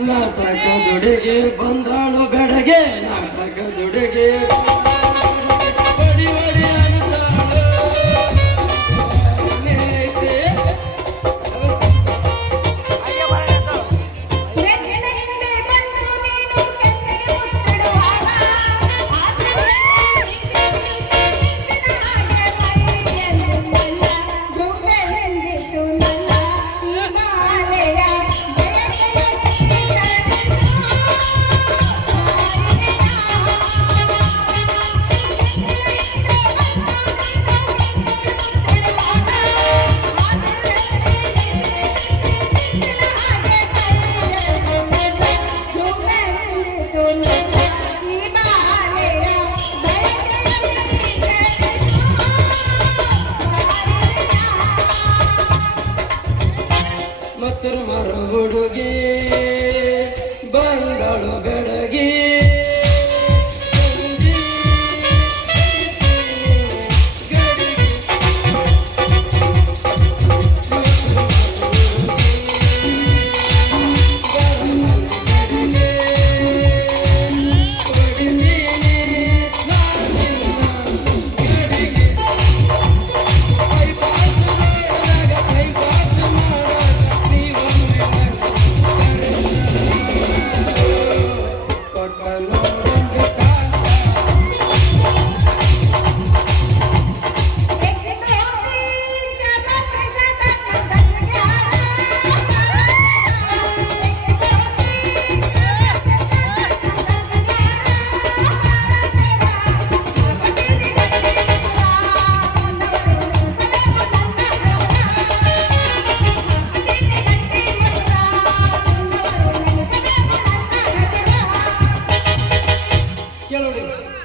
ನಾಟಕ ದುಡಿಗೆ ಬಂದಾಳು ಬೆಡಗೆ ನಾಟಕ ದುಡಿಗೆ ಮೊಸರು ಮರ ಹುಡುಗಿ ಬಂದಳು ಬೆಳಗಿ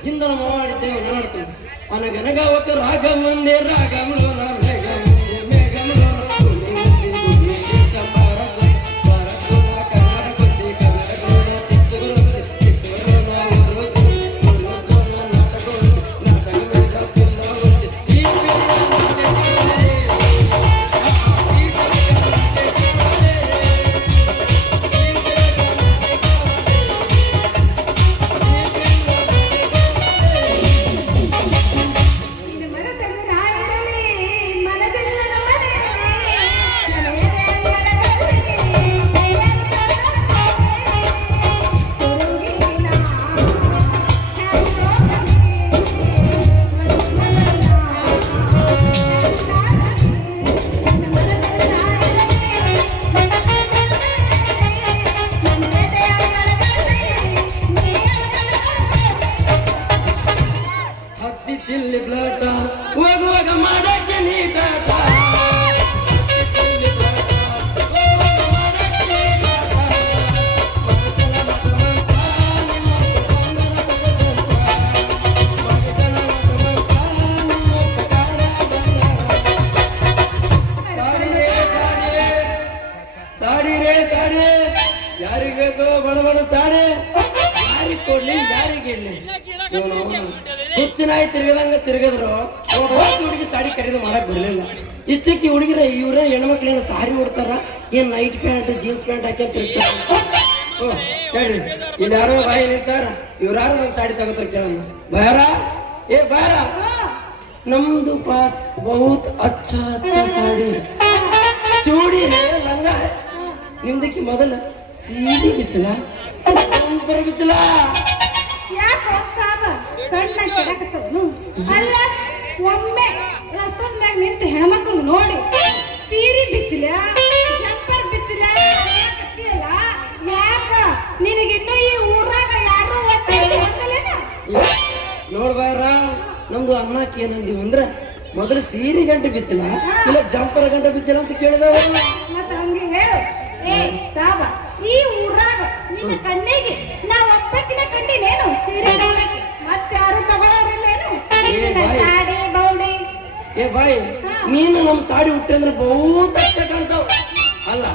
ಹಿಂದನ ಮಾಡಿದ್ದೇವೆ ನೋಡ್ತೇವೆ ಅನಗನಗಾವಕ ರಾಗ ಮುಂದೆ ರಾಗ ಮುಲೋನ ಮೇಘ ಮುಂದೆ ಮೇಘ ಮುಲೋನ ಚಿಲ್ಲಿ ಬ್ಲಾಟ ಹೋಗುವಾಗ ಮಾಡಕ್ಕೆ ನೀಟಾಟ ಸಾಡಿ ರೇ ಸಾಡಿ ಯಾರಿಗೆ ಬೇಕೋ ಬಡ ಬಡ ಸಾಡಿ ಯಾರಿಗೆ ಕೊಡ್ಲಿ ಯಾರಿಗೆ ಇಡ್ಲಿ ಹುಚ್ಚನಾಯಿ ತಿರ್ಗದಂಗ ತಿರ್ಗದ್ರು ಹುಡುಗಿ ಸಾಡಿ ಖರೀದಿ ಮಾಡಕ್ ಬಿಡ್ಲಿಲ್ಲ ಇಷ್ಟಕ್ಕೆ ಹುಡುಗಿರ ಇವ್ರ ಹೆಣ್ಮಕ್ಳೇನು ಸಾರಿ ಉಡ್ತಾರ ಏನ್ ನೈಟ್ ಪ್ಯಾಂಟ್ ಜೀನ್ಸ್ ಪ್ಯಾಂಟ್ ಹಾಕ್ಯಂತ ತಿರ್ತಾರ ಹೇಳಿ ಇಲ್ಲಿ ಯಾರೋ ಬಾಯಿ ನಿಂತಾರ ಇವ್ರಾರು ನಂಗೆ ಸಾಡಿ ತಗೋತಾರ ಕೇಳಮ್ಮ ಬಾರ ಏ ಬಾರ ನಮ್ದು ಪಾಸ್ ಬಹುತ್ ಅಚ್ಚಾ ಅಚ್ಚಾ ಸಾಡಿ ಚೂಡಿ ಲಂಗ ನಿಮ್ದಕ್ಕೆ ಮೊದಲ ಸೀಡಿ ಬಿಚ್ಚಲ ಬಿಚ್ಚಲ ಅಲ್ಲ ಒಮ್ಮೆ ರಸ್ತದ ಮ್ಯಾಗ ನಿಂತ ಹೆಣ್ಮಕ್ಳು ನೋಡಿ ಸೀರೆ ಬಿಚ್ಚಲ ಜಂಪರ್ ಬಿಚ್ಚಲ ಯಾಕ ನಿನಗಿನ್ನೂ ಈ ಊರಾಗ ಯಾರು ನೋಡ್ಬಾರ ನಮ್ದು ಅನ್ನಕ್ಕೆ ಏನಂದೀವಿ ಅಂದ್ರ ಮೊದಲು ಸೀರೆ ಗಂಟೆ ಬಿಚ್ಚಲ ಇಲ್ಲ ಜಂಪರ್ ಗಂಟೆ ಬಿಚ್ಚಲ ಅಂತ ಕೇಳಿದವ ಮತ್ತ ಹಂಗೆ ಹೇಳು ಏ ಸಾಬ ಈ ಊರಾಗ ನಿನ್ನ ಕಣ್ಣಿಗೆ ನಾವು ಒಪ್ಪಕ್ಕಿನ ಕಂಡಿನೇನು ಸೀರೆ ಮತ್ತೆ ಯಾರು ತಗೊಳ್ಳೋರಿಲ್ಲೇನು ಸಾಡಿ ಬೌಡಿ ಏ ಬಾಯ್ ನೀನು ನಮ್ಮ ಸಾಡಿ ಉಟ್ಟಿ ಅಂದ್ರೆ ಬಹುತ್ ಅಚ್ಚ ಕಾಣ್ತಾವ ಅಲ್ಲ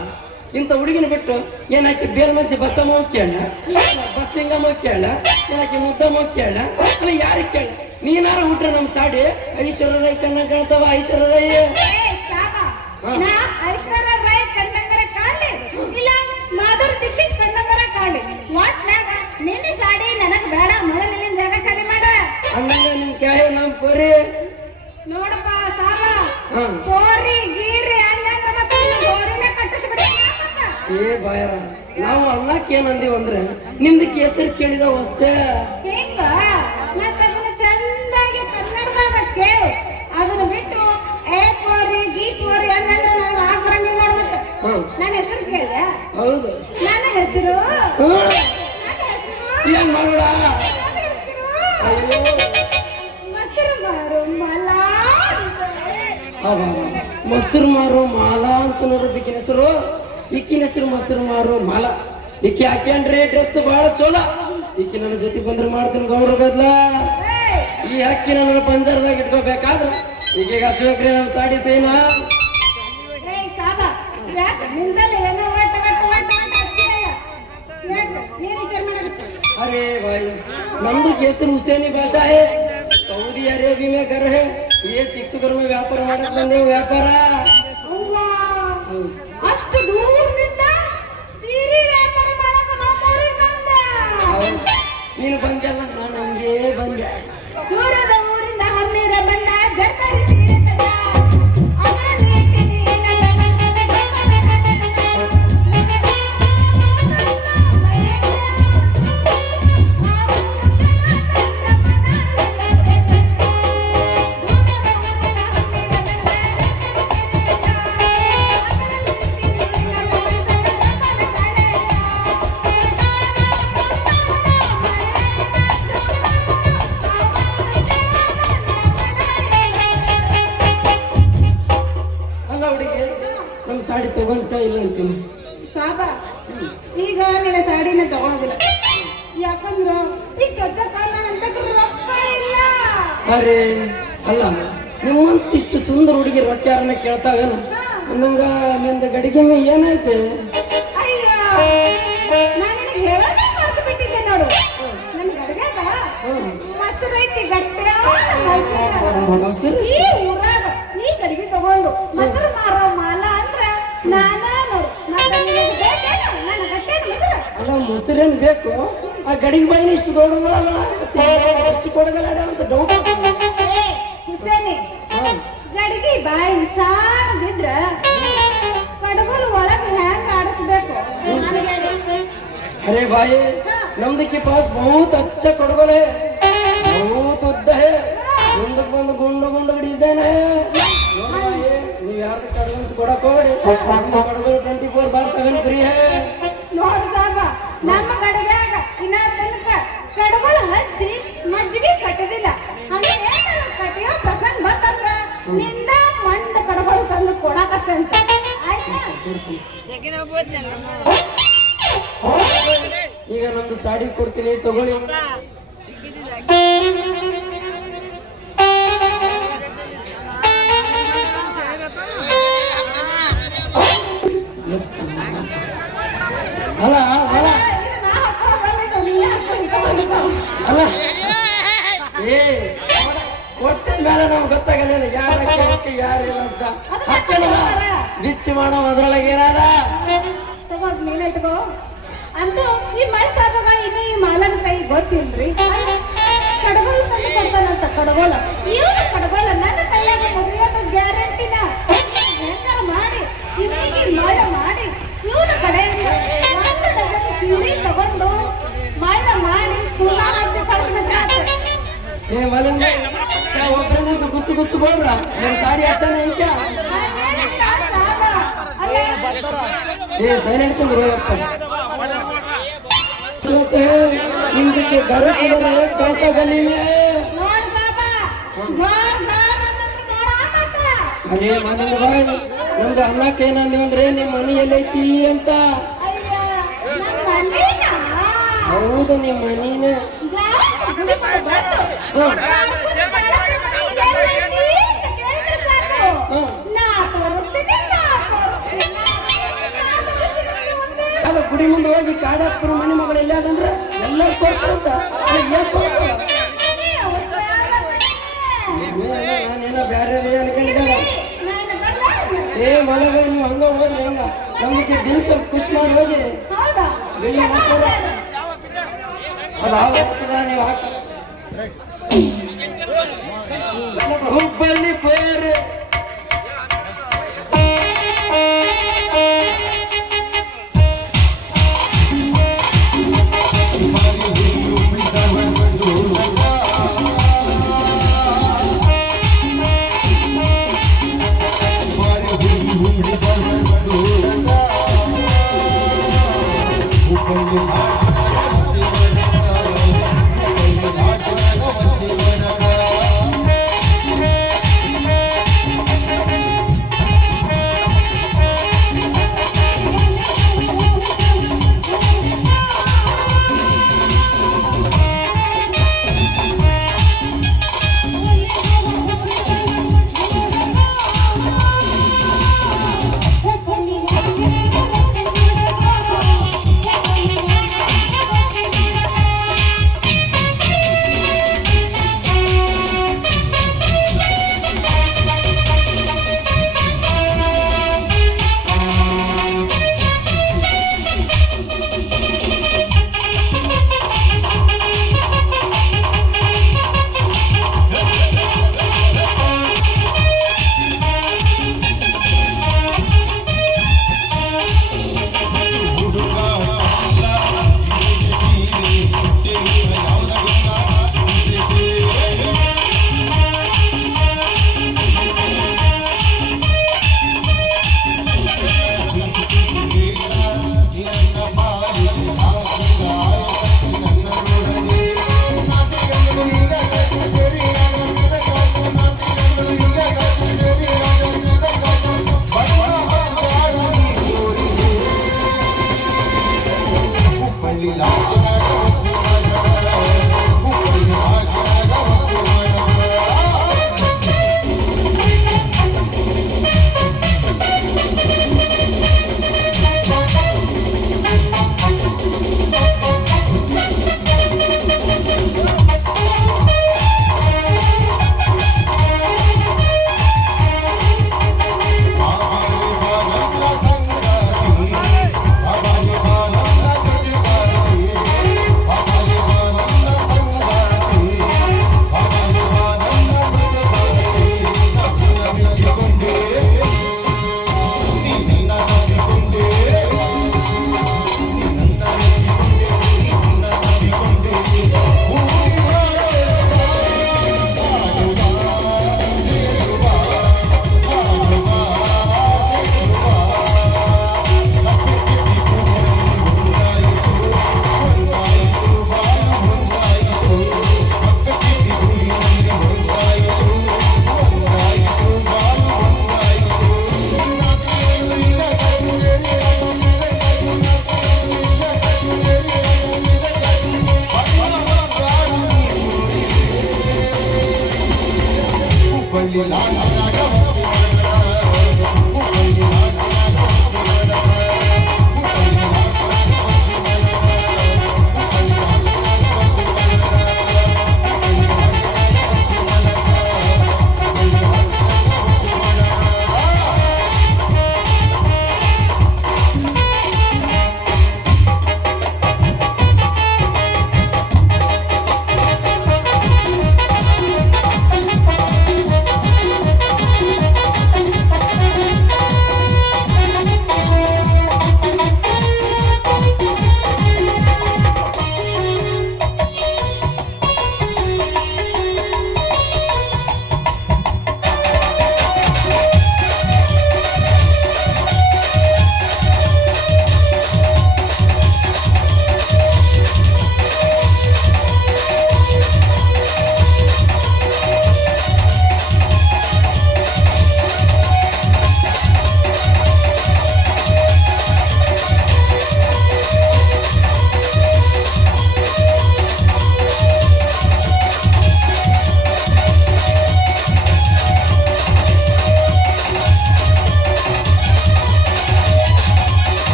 ಇಂಥ ಹುಡುಗಿನ ಬಿಟ್ಟು ಏನಾಕಿ ಬೇರೆ ಮಂಚಿ ಬಸ್ಸಮ್ಮ ಕೇಳ ಬಸ್ ಲಿಂಗಮ್ಮ ಕೇಳ ಏನಾಕಿ ಮುದ್ದಮ್ಮ ಕೇಳ ಅಲ್ಲ ಯಾರಿಗೆ ಕೇಳ ನೀನಾರ ಉಟ್ರೆ ನಮ್ಮ ಸಾಡಿ ಐಶ್ವರ್ಯ ರೈ ಕಣ್ಣ ಕಾಣ್ತಾವ ಐಶ್ವರ್ಯ ರೈ ಐಶ್ವರ್ಯ ರೈ ಕಣ್ಣಂಗರ ಕಾಣಲಿ ಇಲ್ಲ ಮಾಧುರಿ ದೀಕ್ಷಿತ್ ಕಣ್ಣಂಗರ ಹಾ. ಕೋರಿ ಗೀರಿ ಅನ್ನಂದ್ರ ಮತ್ತೆ ಗೋರಿನ ಕಟ್ಟಿಸ್ಬಿಡ್ತೀನಿ ಏ ಬಾಯರ ನಾವು ಅನ್ನಕ್ಕೆ ಏನಂದೀವಿ ಅಂದ್ರೆ ನಿಮ್ದು ಕೇಸರಿ ಕೇಳಿದ ಅಷ್ಟೇ. ಹೆಂಗ ಮತ್ತೆ ಅದನ್ನ ಚಂದಾಗಿ ಕನ್ನಡದಾಗ ಕೇಳು. ಅದನ್ನ ಬಿಟ್ಟು ಏ ಕೋರಿ ಗೀ ಕೋರಿ ಅನ್ನಂದ್ರೆ ನನಗೆ ಆಗ ಬರಂಗಿಲ್ಲ ನೋಡ್ಬೇಕು. ಹ್ಮ್ ನನ್ನ ಹೆಸರು ಕೇಳಿದೆ. ಹೌದು. ನನ್ನ ಹೆಸರು ಏನ್ ಮಾಡೋಣ? ಅಯ್ಯೋ ಮೊಸರು ಮಾರು ಮಲ ಮೊಸರು ಮಾರು ಮಾಲ ಅಂತ ನೋಡ್ಬೇಕಿನ ಹೆಸರು. ಈಕಿನ ಹೆಸರು ಮೊಸರು ಮಾರು ಮಾಲ. ಈಕಿ ಹಾಕ್ಯಂಡ್ರೆ ಡ್ರೆಸ್ ಬಹಳ ಚೋಲ. ಈಕಿ ನನ್ನ ಜೊತೆ ಬಂದ್ರೆ ಮಾಡ್ತೀನಿ ಗೌಡ್ರ ಗದ್ಲ. ಈ ಅಕ್ಕಿ ನನ್ನ ಪಂಜರದಾಗ ಇಟ್ಕೋಬೇಕಾದ್ರೆ ಈಗೀಗ ಹಚ್ಬೇಕ್ರಿ ನಮ್ಮ ಸಾಡಿ ಸೈನ. अरे भाई नम्दू केसर हुसैनी भाषा है. सऊदी अरेबिया में घर है. ये चिक्सुगर में व्यापार ಮಾಡಕ್ ಬಂದೆ ವ್ಯಾಪಾರ. ಅಷ್ಟು ದೂರದಿಂದ ಸೀರೆ ವ್ಯಾಪಾರ ಮಾಡಕ ನಮ್ಮೂರಿಗೆ ಬಂದೆ. ನೀನು ಬಂದಲ್ಲ ನಾನು ಹಂಗೆ ಬಂದೆ. ದೂರದ ಊರಿಂದ ಹಮ್ಮಿರ ಬಂದ ಜರ್ತರಿ ಸೀರೆ ತಗ. ಸಾಡಿ ತಗೊಂತ ಇಲ್ಲ ಅಂತೀನಿ ಸಾಬ. ಈಗ ನಿನ್ನ ಸಾಡಿನ ತಗೊಳೋದಿಲ್ಲ. ಯಾಕಂದ್ರ ಈಗ ಸದ್ಯ ಕಾಲ ಅಂತ ರೊಕ್ಕ ಇಲ್ಲ. ಅರೆ ಅಲ್ಲ ನಿಮ್ಮಂತಿಷ್ಟು ಸುಂದರ ಹುಡುಗಿ ರೊಕ್ಕ ಯಾರನ್ನ ಕೇಳ್ತಾವೇನು? ನಂಗ ನಿಂದ ಗಡಿಗೆ ಮೇ ಏನಾಯ್ತು? ಅಯ್ಯ ನಾನು ನಿನಗೆ ಹೇಳೋದೇ ಮರ್ತು ಬಿಟ್ಟಿದ್ದೆ ನೋಡು. ನನ್ನ ಗಡಿಗ್ಯಾಗ ಮೊಸರು ಐತಿ ಗಟ್ಟೆ ಮೊಸರು. ಈ ಊರಾಗ ನೀ ಗಡಿಗೆ ತಗೊಂಡು ಮೊಸರು ಮಾರೋ ಮಾಲ ಅಂದ್ರ ಅಲ್ಲ ಮೊಸರೇನ್ ಬೇಕು? ಆ ಗಡಿಗೆ ಬಾಯಿನ ಇಷ್ಟು ದೊಡ್ಡದಲ್ಲ ಎಷ್ಟು ಕೊಡಗಲ್ಲ ಅಂತ ಡೌಟ್. ಹುಸೇನಿ ಗಡಿಗೆ ಬಾಯಿ ಸಾಣದಿದ್ರ ಕಡಗೋಲು ಒಳಗೆ ಹ್ಯಾಂಗ ಆಡಿಸ್ಬೇಕು? अरे भाई नम्द के पास बहुत अच्छा कड़गोल है. बहुत उद्दा है. ಮುಂದಕ್ಕೆ ಬಂದು ಗುಂಡು ಗುಂಡು ಡಿಸೈನ್ है. ನೀವು ಯಾರ್ದು ಕಡಗನ್ಸ್ ಕೊಡಕ್ ಹೋಗ್ರಿ. ಕಡಗೋಲ್ 24/7 ಫ್ರೀ है. ನೋಡ್ದಾಗ ನಮ್ಮ ಕಡೆಯಾಗ ಇನ್ನ ತನಕ ಕಡಗೋಳ ಹಚ್ಚಿ ಮಜ್ಜಿಗೆ ಕಟ್ಟದಿಲ್ಲ. ಹಂಗೇನಾದ್ರು ಕಟ್ಟಿಯೋ ಪ್ರಸಂಗ ಬಂತಂದ್ರ ನಿಂದ ಮಂಡ ಕಡಗೋಳ ತಂದು ಕೊಡಕಷ್ಟಂತ ಆಯ್ತಾ? ಈಗ ನಮ್ದು ಸಾಡಿ ಕೊಡ್ತೀನಿ ತಗೊಳ್ಳಿ. ಅಲ್ಲ ಅಲ್ಲ ಅಲ್ಲ ಏ ಕೊಟ್ಟ ಮೇಲೆ ನಮ್ಗೆ ಗೊತ್ತಾಗಲ್ಲ ಯಾರ ಯಾರಿಲ್ಲ ಅಂತ. ಹಾಕೋಣ ಬಿಚ್ಚಿ ಮಾಡೋ ಅದ್ರೊಳಗೆ ಏನಾದ ತಗೋ ನೀನೇ ಇಟ್ಕೋ. ಅಂತೂ ಈ ಮಳೆ ಸಾಬಾಗ ಇನ್ನು ಈ ಮಾಲನ ಕೈ ಗೊತ್ತಿಲ್ರಿ. ಕಡಗೋಲು ತಂದು ಕೊಡ್ತಾನಂತ ಕಡಗೋಲ. ಇವನು ಕಡಗೋಲ ನನ್ನ ಕೈಯಾಗ ಮುಗಿಯೋದು ಗ್ಯಾರಂಟಿನ. ಹೆಂಗಾರ ಮಾಡಿ ಇವನಿಗೆ ಮಳ ಮಾಡಿ ಇವನ ಕಡೆಯಿಂದ ಸೀರೆ ತಗೊಂಡು ಮಳ ಮಾಡಿ ಸುಳ್ಳ ಹಚ್ಚಿ ಕಳಿಸ್ಬಿಟ್ಟ. ಏ ಮಲನ್ ಒಬ್ಬರ ಗುಸ್ಸು ಗುಸ್ಸು ಬೋಡ್ರ ನನ್ನ ಸಾಡಿ ಹಚ್ಚನ ಇಂಕ. ये साइलेंट को रोक से इनके घर किधर है? कौन सा गली में है? अरे मदन भाई नಮ್ದು ಅನ್ನಕ್ಕೆ ಏನಂದ್ವಿ ಅಂದ್ರೆ ನಿಮ್ಮ ಮನೆ ಎಲ್ಲೈತಿ ಅಂತ. ಹೌದು ನಿಮ್ಮ ಮನೇನೆ. ಅಲ್ಲ ಗುಡಿ ಮುಂದೆ ಹೋಗಿ ಕಾಡಪ್ಪನ ಮನೆ ಮಗಳು ಎಲ್ಲ ಅದಂದ್ರೆ ಎಲ್ಲರೂ ಕೊಡ್ತಾರಂತ. ನಾನೇನೋ ಬ್ಯಾರೆ ಅನ್ಕೊಂಡಿದ್ದೆ. ಏ ಮಲಗ ನೀವು ಹಂಗ ಹೋಗಿ ಹೆಂಗ ನಮ್ಗೆ ದಿನ ಸ್ವಲ್ಪ ಖುಷಿ ಮಾಡಿ ಹೋಗಿ ಬೆಳ್ಳಿ ಮಾಡ್ತಾರೆ. ಅದು ಆಗ್ತದ ನೀವು ಹಾಕ ಹುಬ್ಬಳ್ಳಿ ಪೇರು ಹುಬ್ಬಳ್ಳಿ